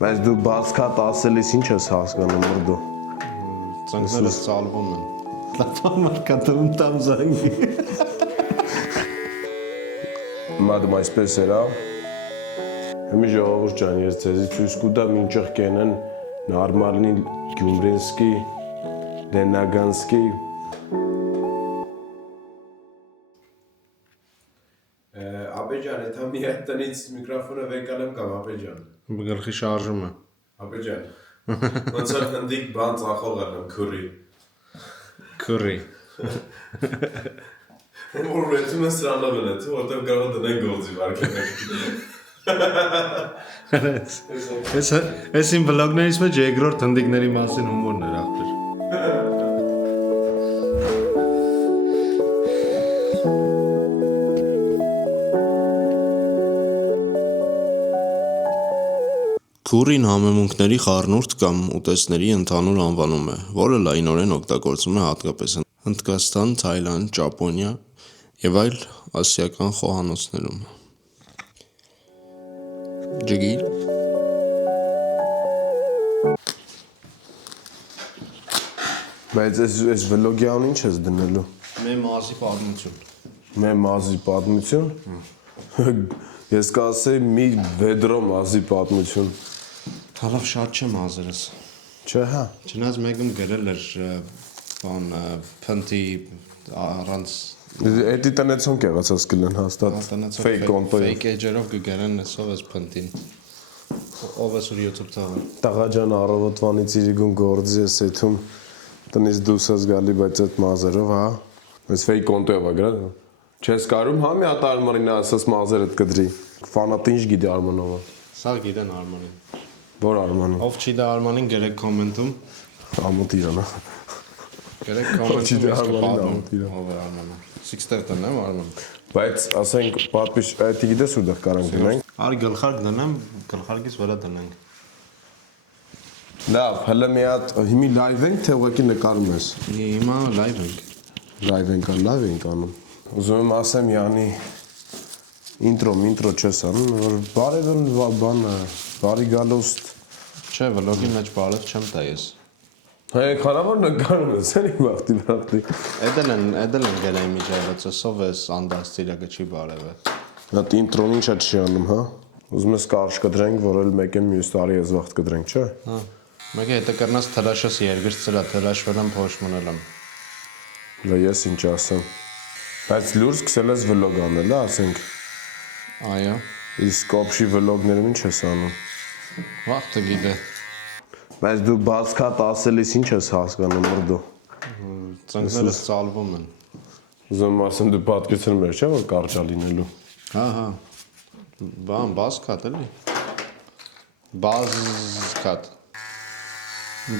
Բայց դու բացքատ ասելիս ինչ ես հասկանում մրդո։ Ծնկներս ծալվում են։ Լապան մարկատում տամ զանգի։ Մադմ այսպես էր, Հիմի ժողովուրդ ջան, ես ձեզի ցույց կտամ ինչեղ կենեն նորմալնի Գյումրինսկի, Լենագանսկի։ Ապեջան, եթե մի հետ տնից միկրոֆոնը վեկալեմ կամ ապեջան։ Գլխի շարժում է։ Ապեջան։ Ոնց որ հնդիկ բան ծախող եմ քուրի։ Քուրի։ Որ վերցում ես սրանով են, որտեղ կարող դնեն գործի վարկերը։ Ես իմ վլոգներից մեջ երկրորդ հնդիկների մասին հումորն էր ախպեր։ Քուրին համեմունքների խառնուրդ կամ ուտեստների ընդհանուր անվանում է, որը լայնորեն օգտագործվում է հատկապես Հնդկաստան, Թայլանդ, Ճապոնիա և այլ ասիական խոհանոցներում։ Ջգիր։ Բայց այս վլոգյան ինչ ես դնելու։ Մեր մազի պատմություն։ Մեր մազի պատմություն։ Ես կասեի մի վեդրո մազի պատմություն։ Հալավ շատ չէ մազերս։ Չէ, հա։ Չնայած մեկում գրել էր բան փնտի առանց Էդի տնեցոնք եղացած կլեն հաստատ fake կոնտոյով։ fake էջերով կգրեն էսով էս փնտին։ Ով է սուր YouTube թողը։ Տաղաջան առավոտվանից իրիգուն գործի ես եթում տնից դուրս ես գալի, բայց այդ մազերով, հա։ Այս fake կոնտոյով է գրել։ Չես կարում հա մի հատ Արմանին ասած մազերդ կդրի։ Ֆանատը ինչ գիտի Արմանովը։ Սա գիտեն Արմանին։ Որ Արմանին։ Ով չի դա Արմանին գրեք կոմենտում։ Ամոթ Իրանա։ Գրեք Ով չի դա կոմենտում։ Արմանին, Իրան։ Ով է Արմանը։ Sixter տնեմ Արման։ Բայց ասենք պատմիչ, այդ գիտես ուտեղ կարանք դնենք։ Արի գլխարկ դնեմ, գլխարկից վրա դնենք։ Լավ, հələ մի հատ հիմի լայվ ենք, թե ուղղակի նկարում ես։ Հիմա լայվ ենք։ Լայվ ենք անում։ Ուզում եմ ասեմ Յանի ինտրո չես անում, որ բարևն բանը, բարի գալուստ։ Չէ, վլոգի մեջ բարև չեմ տա ես։ Խանավոր նկարում ես, էլի վախտի։ Էդել են գելայի միջավայրից, սով ես անդաստիրակը չի բարևը։ Հատ ինտրոն ինչ է չի անում, հա։ Ուզում ես կարճ կդրենք, որ էլ մեկ եմ մյուս տարի ես վաղտ կդրենք, չէ։ Հա։ Մեկը հետը կրնաս թրաշս երգրց ծրա, թրաշվելեմ փոշմունելեմ։ Լա ես ինչ ասեմ։ Բայց լուրջ սկսել ես վլոգ անել, ասենք։ Այո։ Իսկ կոպշի վլոգներում ինչ ես անում։ Վաղտը գիտե։ Բայց դու բացքատ ասելիս ինչ ես հասկանում մրդո։ Ծնկներս ծալվում են։ Ուզում եմ ասեմ դու պատկերացնում ես, չէ՞ որ կարճա լինելու։ Հա։ Բան բազկատ էլի։ Բազկատ։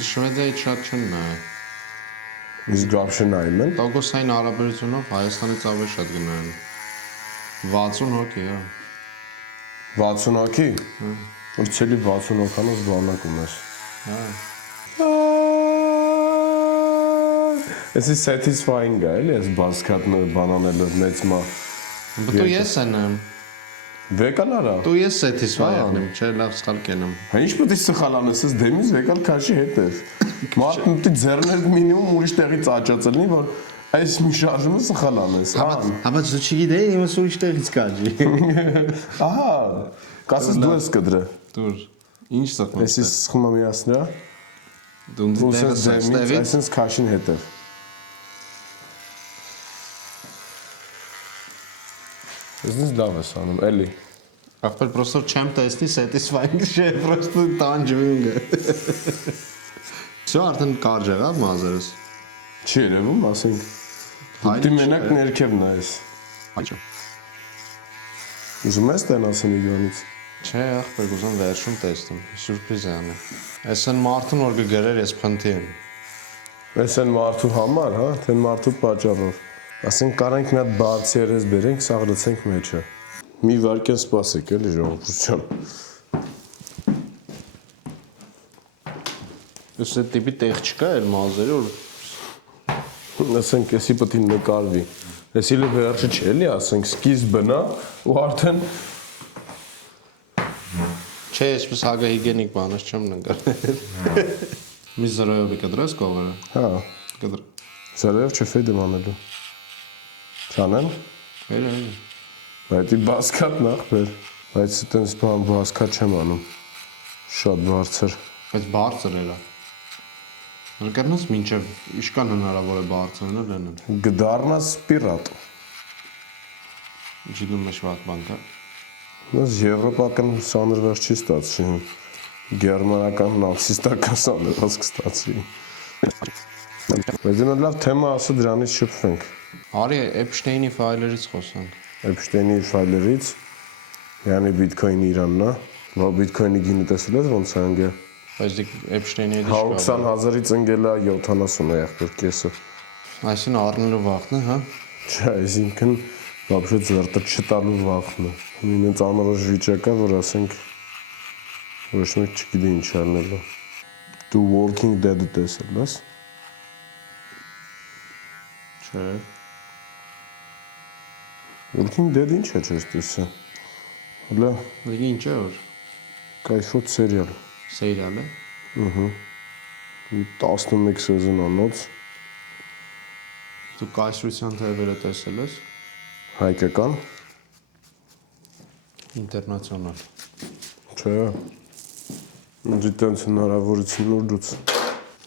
Շվեդիայի շատ չեն նայ։ Իսկ գապշնայում են։ Տոկոսային հարաբերությունով Հայաստանից ավելի շատ գնային։ 60 հոգի, հա։ 60 հոգի։ Որ ցելի 60 հոգանոց բանակում ես։ Հա։ Էսի satisfying է, էլի ես բազկատը բանանելով մեծ մա։ Դու ես եմ։ Վեկալ արա։ Դու ես satisfy-ն եմ, չէ՞ լավ սխալ կենամ։ Հա ինչ պետք է սխալ անես, ես դեմից վեկալ քաշի հետ ես։ Մարդը պետք է ձեռներ մինիմում ուրիշ տեղից աճած լինի, որ այս մի շարժումը սխալ անես, հա։ Բայց դու չգիտեի, իմս ուրիշ տեղից կաճի։ Ահա։ Կասես դու ես կդրե։ Դուր։ Ինչ սխալ։ Էսի սխմա միացնրա։ Դու Դուրս դեմից, այսինքն քաշին հետև։ Ես լավ ես անում, էլի։ Ախպեր պրոստոր չեմ տեսնի satisfying չէ, պրոստը տանջվինգ է։ Всё արդեն կարճ եղավ մազերս։ Չի երևում, ասենք։ Դի մենակ ներքևն է այս։ Այո։ Ուզում ես տեն ասեմ իգանից։ Չէ, ախպեր ուզում վերջում տեսնեմ, սուրպրիզ է անը։ Այս են մարդուն որ կգրեր ես փնտի եմ։ Այս են մարդու համար, հա, թե մարդու պատճառով։ Ասենք կարանք մի հատ բարձի երես բերենք, սաղ լցենք մեջը։ Մի վարկյան սպասեք, էլի ժողովուրդ ջան։ Ես այդ տիպի տեղ չկա էլ մազերի որ Ասենք էսի պետք է նկարվի։ Էսի լի վերջը չէ, էլի ասենք սկիզբն է ու արդեն Չէ, Չէ, այսպես հագահիգենիկ բանս չեմ նկարել։ Մի զրոյով կդրես կողերը։ Հա, Կդր։ զարև չէ ֆեյդեմ անելու։ Չանեմ։ Հեր։ Բայց ի բասկատ նախ բեր։ Բայց այտենց բան բասկատ չեմ անում։ Շատ բարձր։ Բայց բարձր էլա։ Անկառնած մինչև իշքան հնարավոր է բարձրանել դնել։ Գդառնա սպիրատ։ Ջիդու մեջ վատ բան կա։ Ես եվրոպական սաներվեր չի ստացի։ Գերմանական նացիստական սաներվեր կստացի։ Բայց դե լավ թեմա ասա դրանից շփվենք։ Արի Էփշտեյնի ֆայլերից խոսանք։ Էփշտեյնի ֆայլերից, yəni բիտքոյնի Իրանն է։ Ո բիտքոյնի գինը տեսել ես ոնց է անգել։ Բայց դե Էփշտեյնի հետ ինչ կա։ 120,000-ից ընկել է 70 է եղբոր կեսը։ Այսինքն առնելու վախն է, հա։ Չէ, այսինքն вообще ծերտը չտալու վախն է։ Ինձ անորոշ վիճակ է, որ ասենք ոչ մեկ չգիտի ինչ արնելը։ Դու Walking Dead-ը տեսել ես։ Չէ։ Walking Dead ինչ է չես տեսել։ Հələ Դե ինչ է որ կայֆոտ սերիալ։ սերիալ է։ 11 սեզոնանոց Դու կայսրության թևերը տեսել ես։ հայկական։ Ինտերնացիոնալ։ Չէ։ Ինձ այդպես հնարավորություն ուր դուց։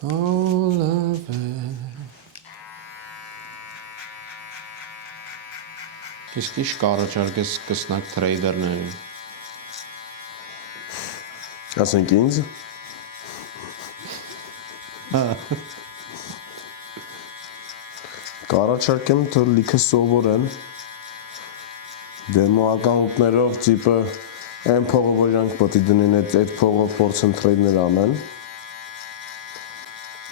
All of it։ Իսկ ինչ կառաջարկես սկսնակ թրեյդերներին։ Ասենք ինձ։ Կառաջարկեմ թող լիքը սովորեն դեմո ակաունտներով տիպը այն փողը որ իրանք պետք է դնեն այդ փողով փորձեն թրեյդներ անեն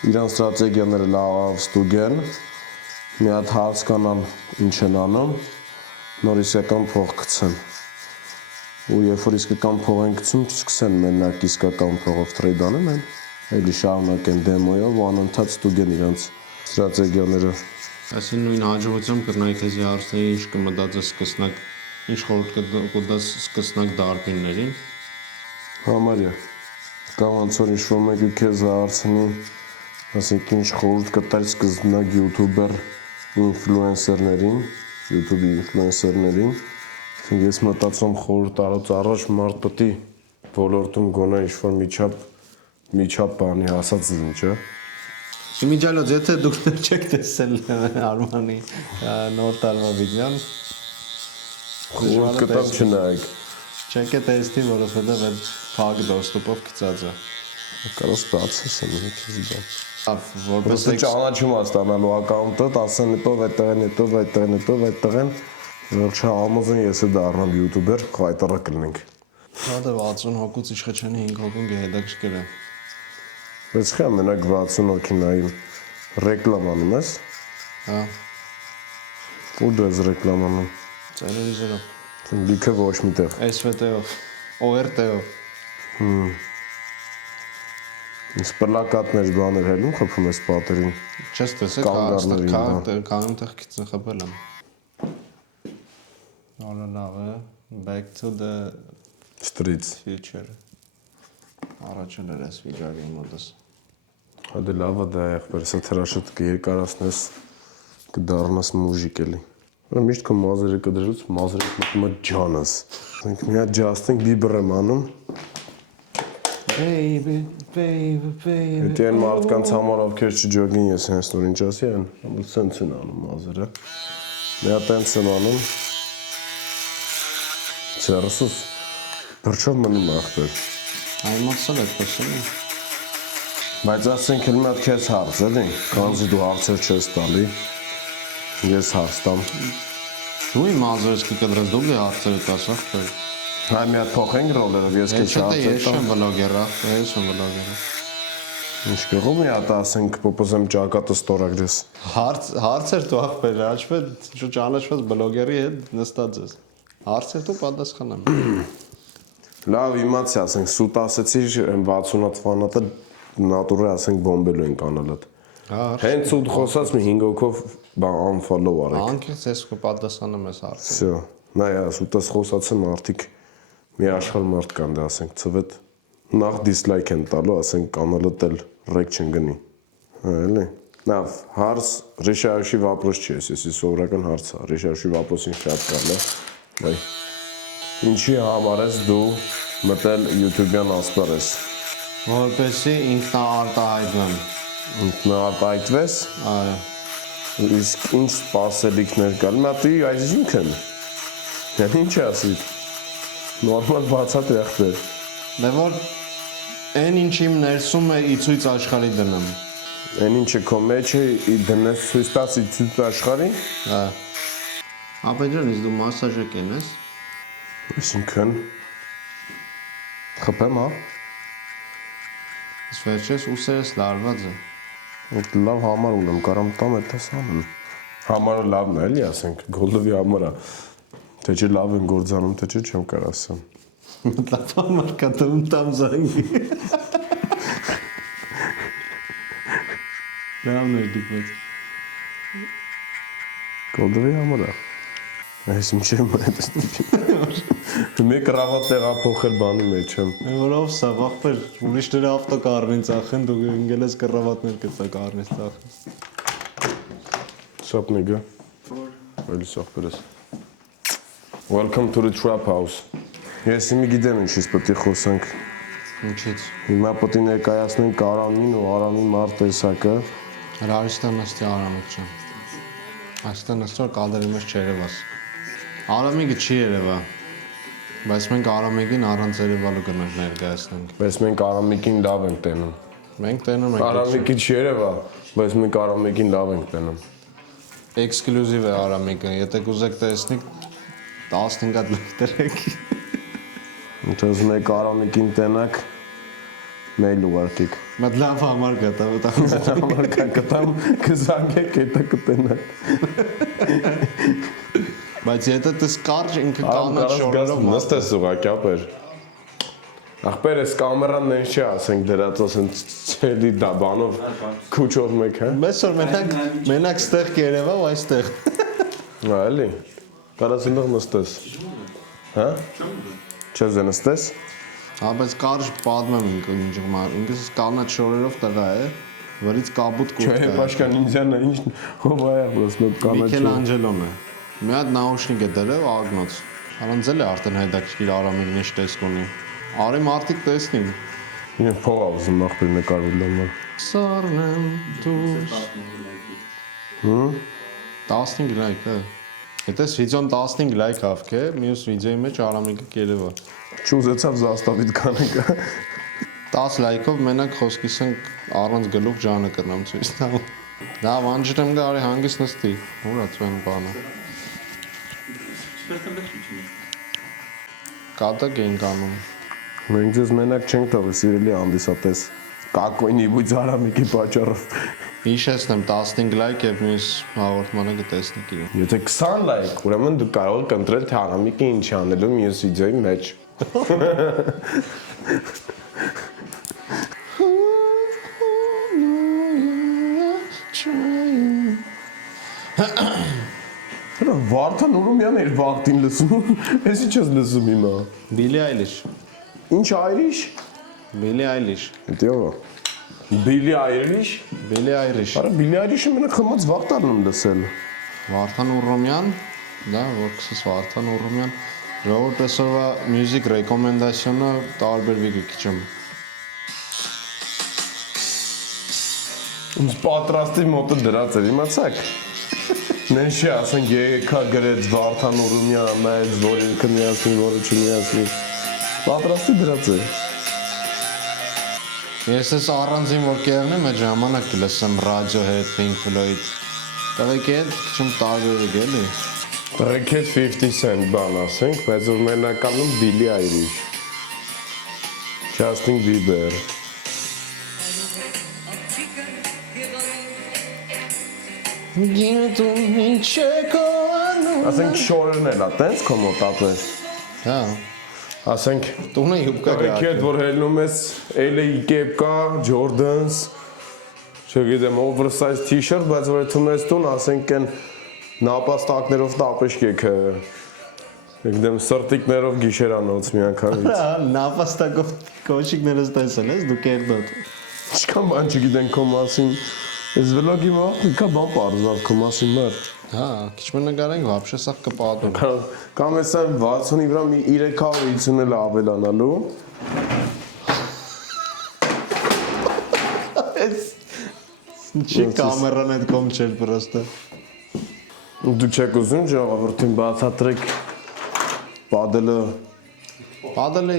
իրան ստրատեգիաները լավ ստուգեն մի հատ հասկանան ինչ են անում նոր իսկական փող գցեն ու երբ որ իսկական փող են գցում սկսեն մենակ իսկական փողով թրեյդ անեն էլի շարունակեն դեմոյով ու անընդհատ ստուգեն իրանց ստրատեգիաները Այսին նույն հաջողությամբ կրնայի քեզի հարցների ինչ կմտածես սկսնակ ինչ խորհուրդ կտաս սկսնակ դարբիններին համարյա կամ ոնց որ ինչ-որ մեկը քեզ հարցնի ասենք ինչ խորհուրդ կտար սկզբնակ յութուբեր ինֆլուենսերներին յութուբի ինֆլուենսերներին ես մտածում խորհուրդ առած առաջ մարդ պետք է ոլորտում գոնե ինչ-որ միջապ բանի ասած ինչ է Իմիջալոց եթե դուք չեք տեսել Արմանի նոր տարվա վիդեոն խորհուրդ կտամ չնայեք չեք է տեսնի որովհետև այդ փակ դոստոպով գծած է կարող ստացես ինձ բան որպես Просто ճանաչում է ստանալու ակաունտը 10 հետով այդտեղն վերջը Amazon ես է դառնամ յութուբեր խայտարը կլինենք Հա 60 հոգուց իշխեչանի 5 հոգուն գեհետաքրքիր է Բայց խա մենակ 60 հոգի նայում ռեկլամ անում ես Հա ու դες ռեկլամ անում Տելևիզորով լիքը ոչ միտեղ SVT-ով ORT-ով Իսկ պլակատներ բաներ հելում խփում ես պատերին Չես տեսել կայում տեղ գիծն խփել եմ Ալա լավ է Back to the Streets future Առաջին երես վիճակի մոտս Հա դե լավ է դա եղբայր սա թրաշը կերկարացնես կդառնաս մուժիկ էլի Միշտ քո մազերը կդրուց մազերը մտնում է ջանս Մենք մի հատ Justin Bieber եմ անում Baby Եթե այն մարդկանց համար ովքեր չջոգին ես հենց նոր ինչ ասի են ամուր սենց են անում մազերը Մի հատ տենց են անում Չերսուս բրչով մնում աղբեր Այմացել այդպես է Բայց ասենք էլ մի հատ քեզ հարց էլի Կանզի դու հարցեր չես տալի Ես հարց տամ Դու իմ ազերս կկդրես դու լի հարցերը տաս աղբեր Հայ մի հատ փոխենք ռոլերով ես քեզ հարցեր Ես տամ եմ վլոգերը ես եմ վլոգերը Ինչ կողում մի հատ ասենք պոպոզեմ ճակատը ստորագրես Հարցեր դու աղբեր աչվել ճանաչված բլոգերի հետ նստած ես Հարցեր դու պատասխանեմ Լավ իմացի ասենք սուտ ասեցի 60-ատ ֆանատը նատուրը ասենք բոմբելու են կանալդ Հենց սուտ խոսած մի 5 հոգով unfollow արեք Անկից ես կպատասխանում ես հարցեր Всё նայ սուտս խոսացեմ արդիկ մի աշխարհ մարդ կան դա ասենք ծվետ նախ դիսլայք են տալու, ասենք կանալը տել ռեկ չընկնի։ Էլի։ Նավ, հարց решающий вопрос չի, если սովորական հարց է, решающий вопрос-ին շատ կան, այ։ Ինչի համար ես դու մտել YouTube-յան ասպար ես։ Որպեսի ինքնաարտահայտվեմ։ Ինքնաարտահայտվես։ Այո։ Իսկ ինչ սպասելիքներ կան։ Մատի այսինքն։ ഞാൻ ինչ ասի։ Նորմալ բացատրախտեր։ Դե որ այն ինչ իմ ներսում է ի ցույց աշխարհի դնեմ։ Այն ինչը քո մեջ է դնես ցույց տասի ցույց աշխարհի։ Հա։ Ապեջան, ես դու մասաժ կենես։ Այսինքն խփեմ, հա։ Ես վերջես ուսերս լարված է։ Այդ լավ համար ունեմ, կարամ տամ այդպես անեմ։ Համարը լավն է, էլի ասենք, գոլովի համարա։ Թե չէ լավ են գործանում, թե չէ չեմ կարող ասեմ։ Լավ համար կտում տամ զանգի։ Լավն է դիպոց։ Գոլովի համարա։ Այս ինչ եմ այդ։ Մեկ ռավատ տեղափոխել բանի մեջ եմ։ Որով սա վախտեր, ուրիշները ավտոկարն ծախեն, դու ընկել ես կռավատներ կծա կարնես ծախեն։ Շապ նեգա։ Էլի սախբերես։ Welcome to the trap house։ Ես իմի գիտեմ ինչից պետք է խոսենք։ Ինչից։ Հիմա պետք է ներկայացնենք Արամին ու Արամի մարդ տեսակը։ Հրարիստան նստի Արամիկ չեմ։ Այստեղ նստոր կալերի մեջ չերևաս։ Արամիկը չի երևա։ Բայց մենք Արամիկին առանց երևալու կնանք ներկայացնենք։ Բայց մենք Արամիկին լավ ենք տենում։ Մենք տենում ենք։ Արամիկի չերևա, բայց մենք Արամիկին լավ ենք տենում։ Էքսկլյուզիվ է Արամիկը, եթե կուզեք տեսնեք 15 հատ լայք դրեք։ Ինչ ուզում եք Արամիկին տենակ, մեյլ ուղարկեք։ Մատ լավ համար գտա, վտա։ Համար կգտամ, կզանգեք, հետո կտենակ։ Բայց եթե դες կարճ ինքը կանաչ շորերով նստես ուղղակի ապեր։ Ախպեր էս կամերան նենց չի ասենք դրած ասեն ցելի դաբանով քուչով մեկ, հա։ Մեզ որ մենակ ստեղ կերևա ու այստեղ։ Հա, էլի։ Կարաս ինձ նստես։ Հա։ Չես նստես։ Հա, բայց կարճ պատմեմ ինքս կանաչ շորերով տղա է, վրից կապուտ կուրտ Չէ, Պաշկան ինձյանը ինչ ով այա բոսնոտ կանաչ։ Միքելանջելոն է։ Մի հատ նաուշնիկ է դրել ագնոց։ Առանձել է արդեն հետաքրքիր Արամիկն ինչ տեսք ունի։ Արի մարդիկ տեսնին։ Ինձ փող ուզում ախպեր նկարել լոմը։ Սառնեմ դուրս։ 15 լայք է։ Եթե վիդեոն 15 լայք ավք է, մյուս վիդեոյի մեջ Արամիկը կերևա։ Չուզեցավ զաստավիտ կանենք։ 10 լայքով մենակ խոսքիս ենք առանց գլուխ ջանը կրնամ ցույց տամ։ Դա վանջրեմ գարի հանգիստ նստի։ Ուրա ցույց բանը։ Կատակ ենք անում։ Մենք ձեզ մենակ չենք տվել, սիրելի հանդիսատես։ Կակոյնի բույց Արամիկի պատճառով։ Հիշեցնեմ 15 լայք եւ մյուս հաղորդմանը կտեսնեք իրեն։ Եթե 20 լայք, ուրեմն դու կարող ես կընտրել թե Արամիկը ինչ անելու մյուս վիդեոյի մեջ։ Հələ Վարդան Ուրումյան էր վաղտին լսում, ես ինչ ես լսում հիմա։ Billie Eilish։ Ինչ Irish։ Billie Eilish։ Դիո։ Billie Eilish։ Billie Eilish։ Արա Billie Eilish-ը մենակ խմած վաղտարն եմ լսել։ Վարդան Ուրումյան, դա որքսս Վարդան Ուրումյան, Ժողովուրդ այսօրվա music recommendation-ը տարբերվի քիչում։ Ինձ պատրաստի մոտը դրած էր, իմացաք։ Նեն չի ասենք եկա գրեց Վարդան Ուրումյան, նայեց որ ինքը միացնի, որը չմիացնի։ Պատրաստի դրած է։ Ես ես առանձին որ կերնեմ այդ ժամանակ կլսեմ Radiohead, Pink Floyd։ Տղեկ հետ քիչում տարբերվի էլի։ Տղեկ հետ 50 Cent բան ասենք, բայց որ մենականում Billie Eilish։ Justin Bieber։ Ասենք շորերն էլ ա, տենց քո մոտ ապեր։ Հա, Ասենք տունը յուբկա տղեկ հետ որ հելնում ես LA կեպկա, Jordans, չգիտեմ, oversize t-shirt, բայց որ եթում ես տուն, ասենք են նապաստակներով տապեշք եք Եկդեմ սրտիկներով գիշերանոց մի անգամից։ Նապաստակով կոշիկներս տեսել ես դու կերտոտ։ Չկան բան չգիտեն քո մասին։ Այս վլոգի մոտ կա բան պարզավ քո մասին մար։ Հա, քիչ մը նկարենք вообще սա կպատում։ Կամ էս 60-ի վրա մի 350 էլ ավելանալու։ Չի կամերան այդ կողմ չէր պրոստը։ Դու չեք ուզում ժողովրդին բացատրեք падելը։ Падելը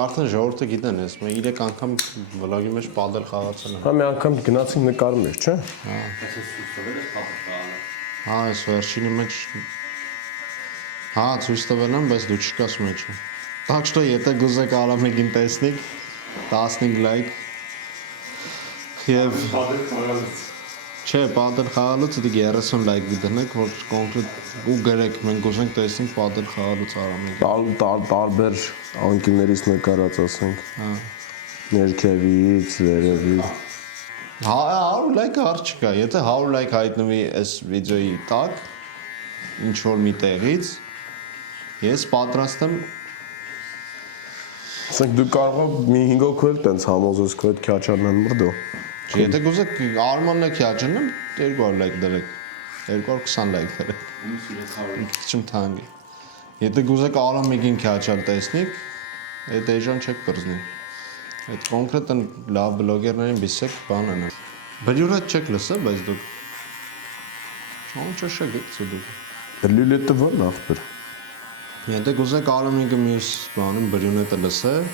արդեն ժողովուրդը գիտեն ես, մե 3 անգամ վլոգի մեջ падել խաղացել եմ։ Հա մի անգամ գնացինք նկարում էր, չէ՞։ Հա, այս վերջինի մեջ հա, ցույց տվել եմ, բայց դու չկաս մեջը։ Так что եթե գուզեք Արամեգին տեսնիք 15 լայք եւ չէ, падել խաղալուց դի 30 լայք դնեք, որ կոնկրետ ու գրեք, մենք ուզենք տեսնենք падել խաղալուց Արամեգին։ Տարբեր անկյուններից նկարած ասենք։ Հա։ Ներքևից, վերևից։ Հա, 100 լայք հարց չկա։ Եթե 100 լայք հայտնվի այս վիդեոյի տակ, ինչ որ մի տեղից, ես պատրաստ եմ Ասենք դու կարող ես մի 5 հոգու էլ տենց համոզես քո այդ քյաչարն են մրդո։ Եթե գուզեք Արմանն է քյաչնեմ 200 լայք դրեք 220 լայք դրեք Քիչ թանկ է Եթե գուզեք Արամեգին քյաչալ տեսնիք այդ էժան չեք բրզնի Այդ կոնկրետ լավ բլոգերներին բիսեք բան են Բրյուրատ չեք լսել բայց դուք Չոն չշագեք դուք Լյուլետը ո՞րն ախպեր։ Եթե գուզեք Արամեգը մյուս բանում բրյունետը լսել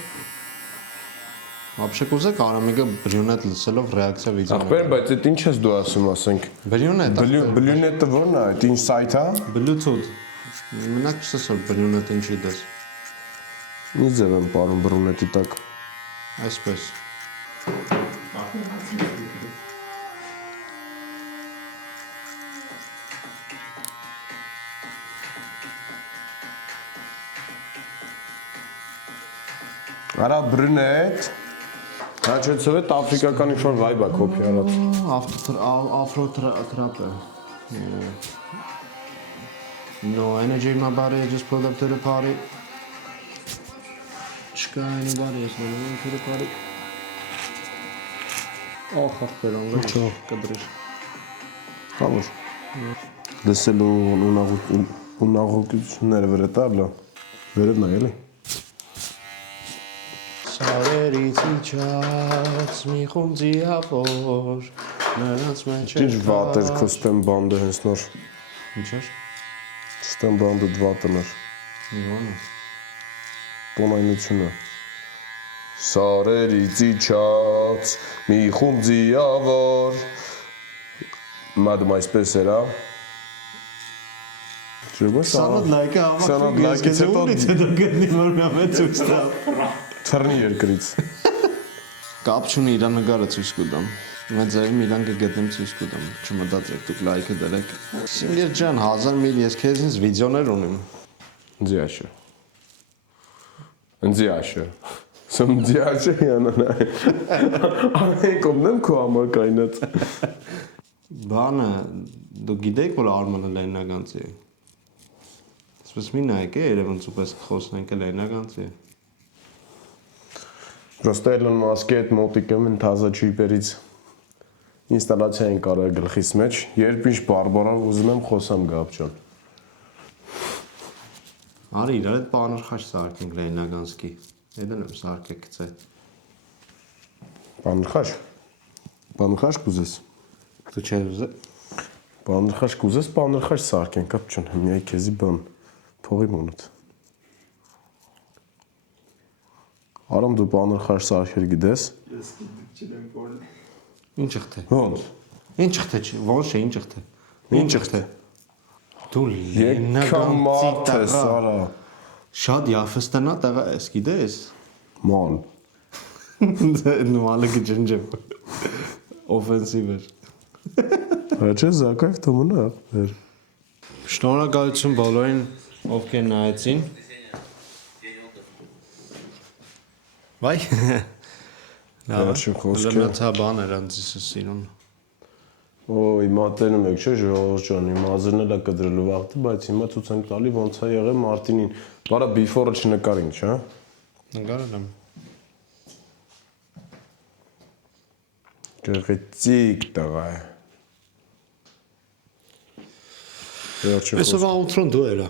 Вообще կուզեք Արամեգը բրյունետ լսելով ռեակցիա վիդեո Ախպեր, բայց այդ ինչ ես դու ասում, ասենք։ Բրյունետ Բլյունետը ո՞րն է, այդ ինչ սայթ է։ Bluetooth Մենակ չսեսոր բրյունետ ինչի դες Ինչ ձև եմ պարում բրյունետի տակ։ Այսպես Արա բրյունետ։ Հաչեցով է աֆրիկական ինչ-որ վայբ է կոպի արած։ Afro trap No energy in my body, I just pulled up to the party Չկա anybody, ես նորում to the party Ախախպեր անգր կդրիշ Համոր։ Լսելու ունաղությունները վրա տալը։ Վերև նայել է։ Սարերից իջած մի խունձիավոր նրանց մեջ Ինչ վատ էր քո ստեմ բանդը հենց նոր։ Ինչ էր։ Ստեմ բանդը վատն էր։ Իվանը Տոնայնությունը։ Սարերից իջած մի խունձիավոր Մադում այսպես էր, հա։ Չգոս Սանոտ լայքը Սանոտ լայքից հետո հետո գտնի որ մի ամեն ցույց տա թռնի երկրից։ Կապ չունի իր նկարը ցույց կտամ։ Մենք ձայնի իրան կգտնեմ ցույց կտամ։ Չմտածեք դուք լայքը դրեք։ Սիմիր ջան 1000 միլ ես քեզից վիդեոներ ունեմ։ Ձիաշը։ Ձիաշը։ Սում ձիաշը յանանա։ Արեն կոմնեմ քո համար կայնած։ Բանը դու գիտեք որ Արմանը լայնականցի է։ Սպես մի նայեք երևանց ուպես խոսնենք լայնականցի է։ Просто Elon Musk-ի այդ մոտիկում են թազա չիպերից ինստալացիա են կարել գլխիս մեջ, երբ ինչ բարբարով ուզում եմ խոսամ գապ ջան։ Արի իրար այդ պաներ խաչ սարքենք լայնականցի։ Էդն եմ սարքեք գցե։ Բանրխաշ։ Բանրխաշ կուզես։ Դու չես ուզե։ Բանրխաշ կուզես, բանրխաշ սարքենք կապ ջան, մի քեզի բան փողի մոնոց։ Արամ դու բանրխաշ սարքեր գիտես։ Ես չեմ կորել։ Ինչ ըխթե։ Ոնց։ Ինչ ըխթե չի, ոչ է ինչ ըխթե։ Ինչ ըխթե։ Դու Եկամատ ես արա։ Շատ յաֆստանա տղա ես, գիտես։ Ման։ Նոմալը կջնջեմ։ Օֆենսիվ էր։ Հաճե զակայք թոմնա։ Շնորհակալություն բոլորին, ովքեր նայեցին։ Վայ։ Վերջին խոսքը։ Լնացա բաներ անցիս սիրուն։ Օй, հիմա տենում եք, չէ՞ ժողովուրդ ջան, հիմա ազրն էլ է կտրելու վաղտը, բայց հիմա ցույց ենք տալի ոնց է եղել Մարտինին։ Բարա before-ը չնկարինք, չէ՞։ Նկարել եմ։ Գեղեցիկ տղա է։ Վերջը Այսօր outro-ն դու երա։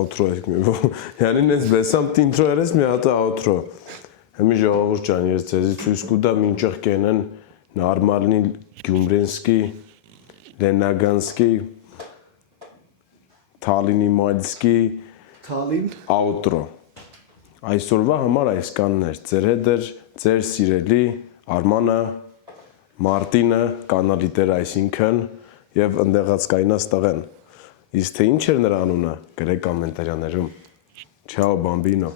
outro եք մի։ Յանին ես բեսամ intro երես մի հատ outro։ Հիմի ժողովուրդ ջան, ես ձեզի ցույց կտամ ինչեղ կենեն նորմալնի Գյումրենսկի, Լենագանսկի, Թալինի Մայլսկի Թալին outro։ Այսօրվա համար այսքանն էր։ Ձեր հետ էր ձեր սիրելի Արմանը, Մարտինը, կանալի տեր այսինքն եւ ընդեղած կայնած տղեն։ Իսկ թե ինչ էր նրա անունը, գրեք կոմենտարիաներում։ Ciao bambino։